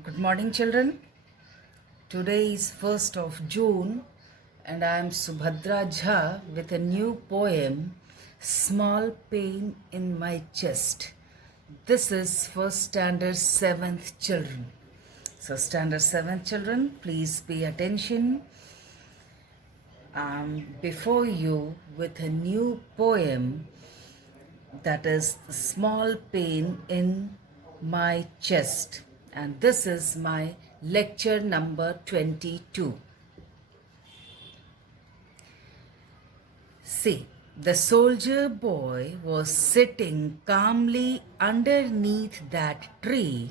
Good morning, children. Today is 1st of June, and I am Subhadra Jha with a new poem, Small Pain in My Chest. This is first standard 7th children. So, standard 7th children, please pay attention. Before you with a new poem that is Small Pain in My Chest, and this is my lecture number 22. See, the soldier boy was sitting calmly underneath that tree.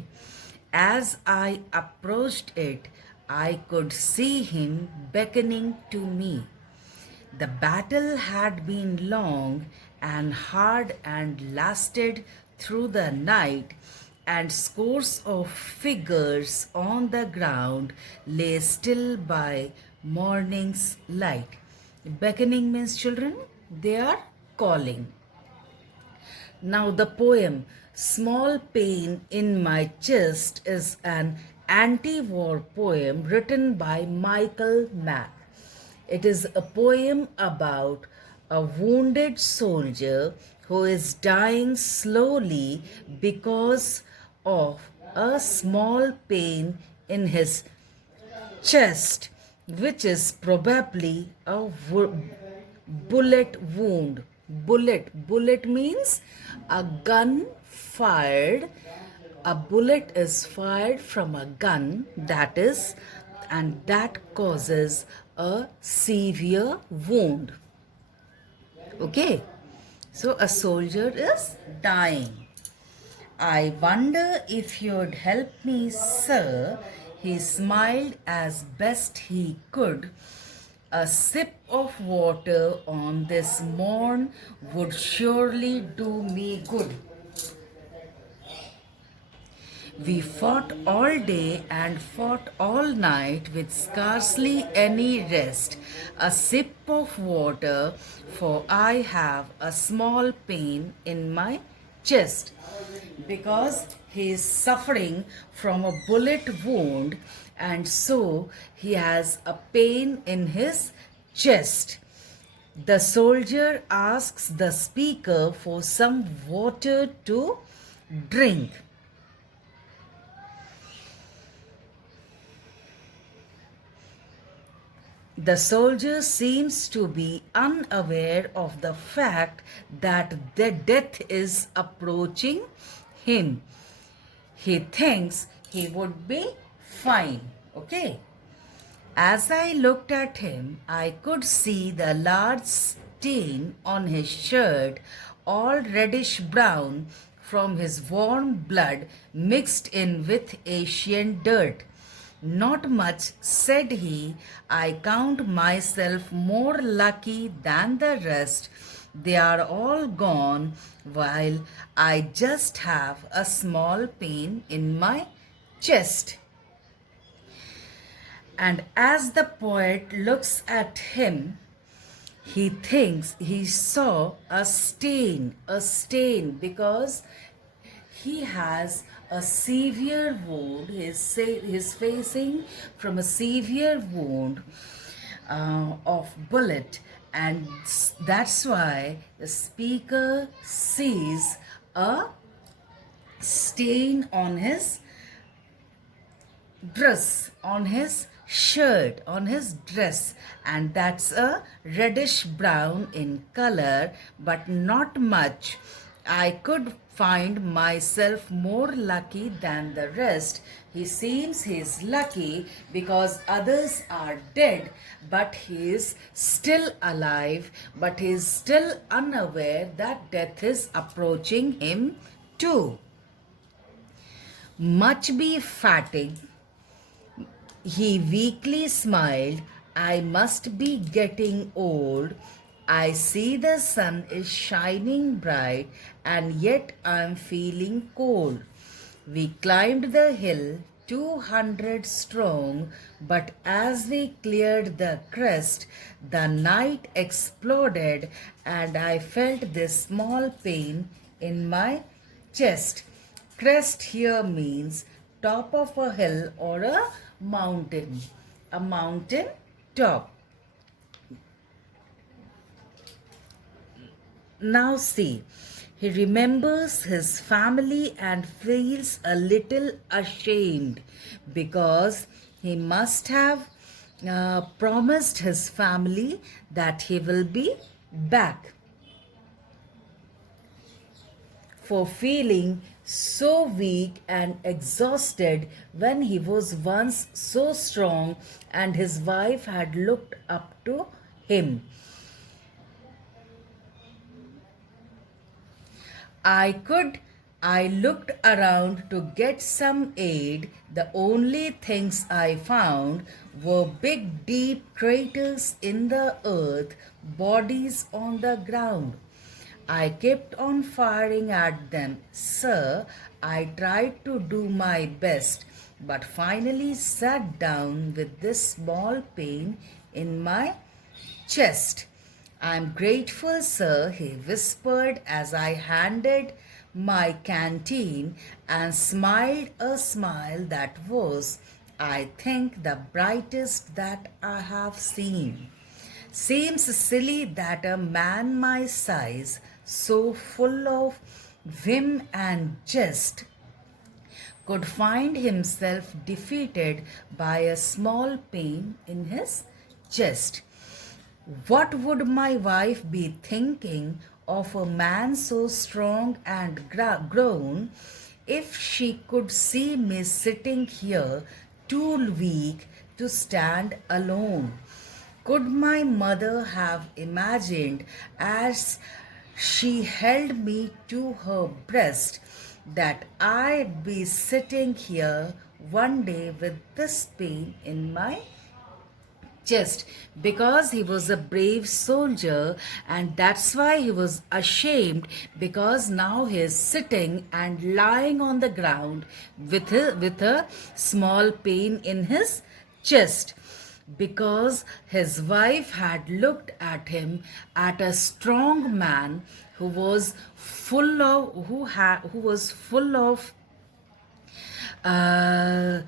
As I approached it, I could see him beckoning to me. The battle had been long and hard and lasted through the night, and scores of figures on the ground lay still by morning's light. Beckoning means, children, they are calling. Now, the poem Small Pain in My Chest is an anti war poem written by Michael Mack. It is a poem about a wounded soldier who is dying slowly because of a small pain in his chest, which is probably a bullet wound. Bullet means a gun fired. A bullet is fired from a gun, that is, and that causes a severe wound. Okay, so a soldier is dying. I wonder if you'd help me, sir. He smiled as best he could. A sip of water on this morn would surely do me good. We fought all day and fought all night with scarcely any rest. A sip of water, for I have a small pain in my chest. Because he is suffering from a bullet wound, and so he has a pain in his chest. The soldier asks the speaker for some water to drink. The soldier seems to be unaware of the fact that the death is approaching him. He thinks he would be fine. Okay. As I looked at him, I could see the large stain on his shirt, all reddish brown from his warm blood mixed in with Asian dirt. Not much, said he. I count myself more lucky than the rest. They are all gone, while I just have a small pain in my chest. And as the poet looks at him, he thinks he saw a stain because he has a severe wound. He's facing from a severe wound of bullet, and that's why the speaker sees a stain on his dress, on his shirt, on his dress, and that's a reddish brown in color, but not much. I could find myself more lucky than the rest. He seems he's lucky because others are dead, but he is still alive, but he is still unaware that death is approaching him too. Much be fatigued, he weakly smiled. I must be getting old. I see the sun is shining bright, and yet I am feeling cold. We climbed the hill 200 strong, but as we cleared the crest, the night exploded, and I felt this small pain in my chest. Crest here means top of a hill or a mountain. A mountain top. Now see, he remembers his family and feels a little ashamed because he must have promised his family that he will be back. For feeling so weak and exhausted when he was once so strong and his wife had looked up to him. I looked around to get some aid. The only things I found were big, deep craters in the earth, bodies on the ground. I kept on firing at them. Sir, I tried to do my best, but finally sat down with this small pain in my chest. I'm grateful, sir, he whispered as I handed my canteen and smiled a smile that was, I think, the brightest that I have seen. Seems silly that a man my size, so full of whim and jest, could find himself defeated by a small pain in his chest. What would my wife be thinking of a man so strong and grown if she could see me sitting here too weak to stand alone? Could my mother have imagined as she held me to her breast that I'd be sitting here one day with this pain in my chest? Because he was a brave soldier, and that's why he was ashamed, because now he is sitting and lying on the ground with a small pain in his chest, because his wife had looked at him, at a strong man who was full of uh,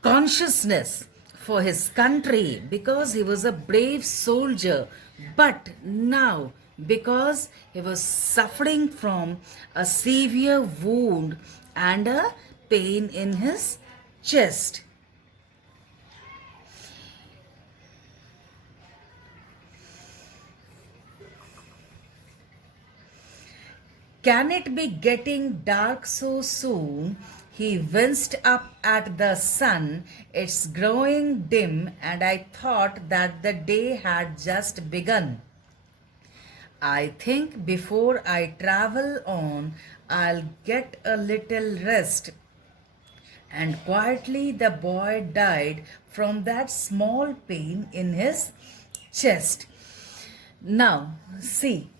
consciousness for his country, because he was a brave soldier. But now, because he was suffering from a severe wound and a pain in his chest. Can it be getting dark so soon? He winced up at the sun. It's growing dim, and I thought that the day had just begun. I think before I travel on, I'll get a little rest. And quietly the boy died from that small pain in his chest. Now, see.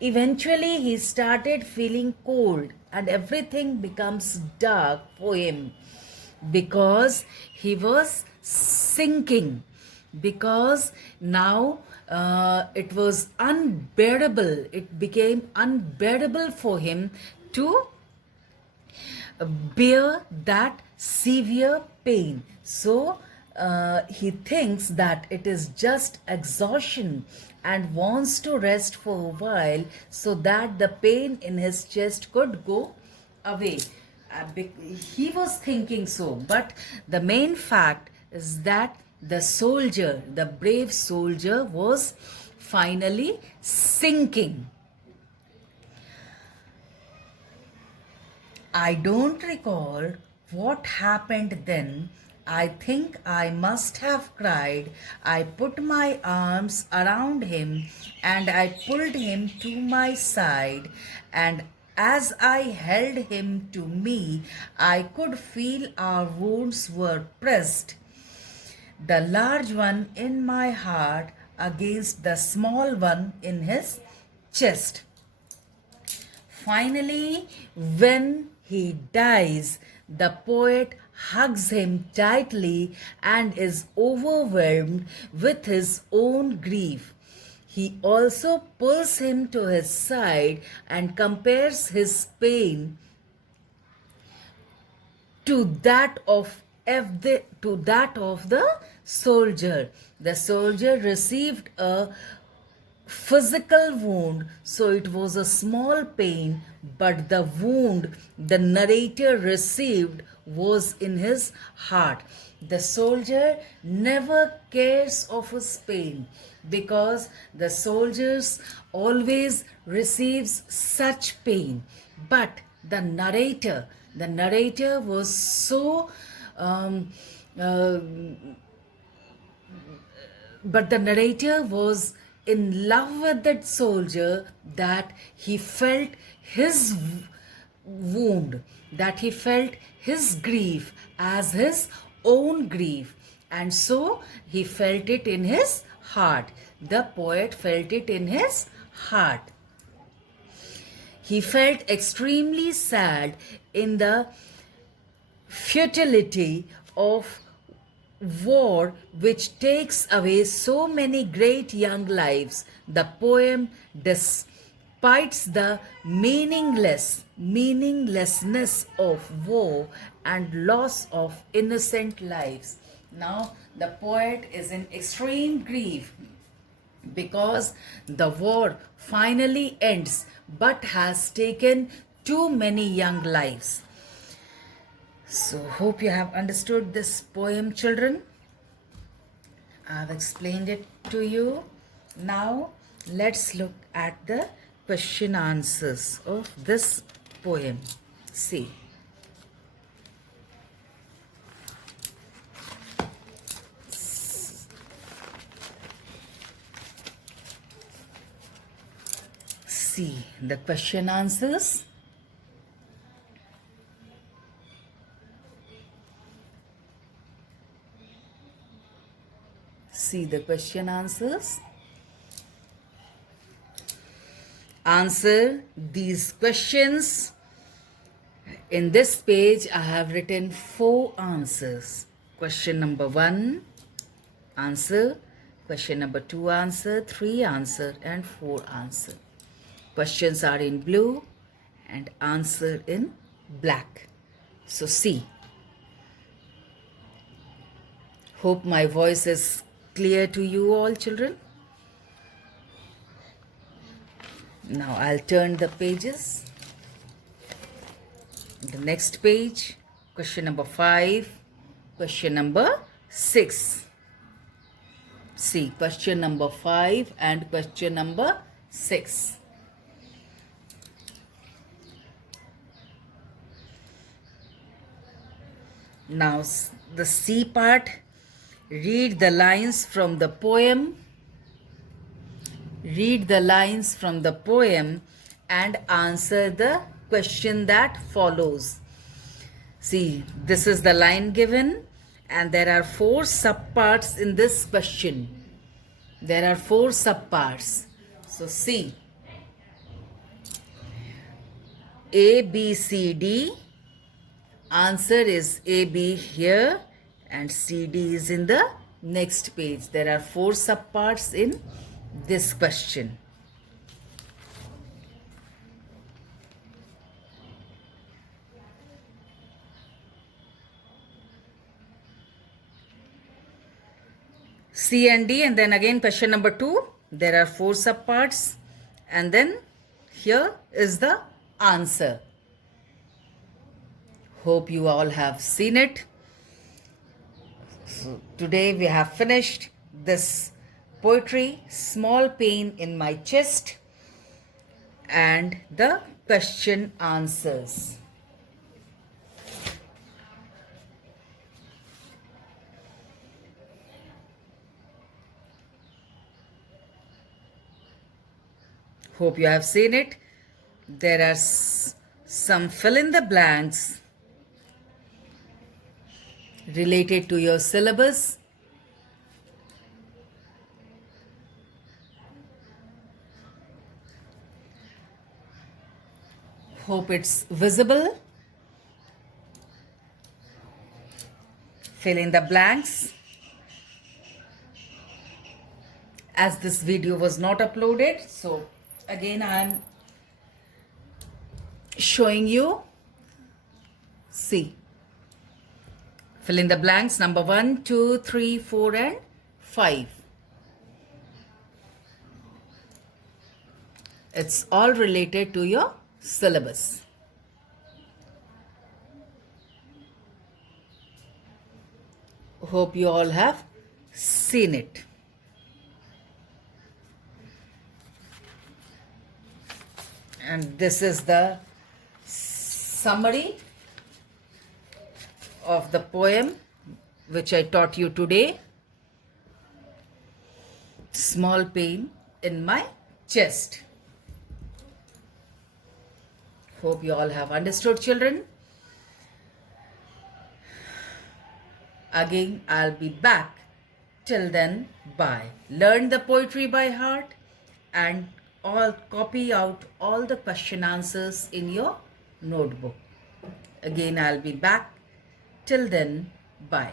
Eventually, he started feeling cold and everything becomes dark for him, because he was sinking. Because now it was unbearable, it became unbearable for him to bear that severe pain. So he thinks that it is just exhaustion and wants to rest for a while so that the pain in his chest could go away. He was thinking so, but the main fact is that the soldier, the brave soldier, was finally sinking. I don't recall what happened then. I think I must have cried. I put my arms around him and I pulled him to my side, and as I held him to me, I could feel our wounds were pressed, the large one in my heart against the small one in his chest. Finally, when he dies, the poet hugs him tightly and is overwhelmed with his own grief. He also pulls him to his side and compares his pain to that of the soldier. The soldier received a physical wound, so it was a small pain, but the wound the narrator received was in his heart. The soldier never cares of his pain because the soldiers always receives such pain. But the narrator was so um, uh, but the narrator was in love with that soldier that he felt his wound, that he felt his grief as his own grief, and so he felt it in his heart. The poet felt it in his heart. He felt extremely sad in the futility of war which takes away so many great young lives. The poem despites the meaninglessness of war and loss of innocent lives. Now the poet is in extreme grief because the war finally ends but has taken too many young lives. So, hope you have understood this poem, children. I've explained it to you. Now, let's look at the question answers of this poem. See. See the question answers. See the question answers. Answer these questions. In this page, I have written 4 answers. Question number 1, answer. Question number 2, answer. 3, answer. And 4, answer. Questions are in blue and answer in black. So see. Hope my voice is clear to you all, children. Now I'll turn the pages. The next page, question number 5, question number 6. See, question number 5 and question number 6. Now the C part, read the lines from the poem. Read the lines from the poem and answer the question that follows. See, this is the line given and there are 4 subparts in this question. There are 4 subparts. So see, A, B, C, D. Answer is A, B here and C, D is in the next page. There are 4 subparts in this question. C and D, and then again question number 2. There are 4 subparts and then here is the answer. Hope you all have seen it. So today we have finished this poetry, Small Pain in My Chest, and the question answers. Hope you have seen it. There are some fill in the blanks related to your syllabus. Hope it's visible. Fill in the blanks as this video was not uploaded. So again I'm showing you. See, fill in the blanks. Number 1, 2, 3, 4 and 5. It's all related to your syllabus. Hope you all have seen it. And this is the summary of the poem which I taught you today. Small pain in my chest. Hope you all have understood, children. Again, I'll be back. Till then, bye. Learn the poetry by heart and all copy out all the question answers in your notebook. Again, I'll be back. Till then, bye.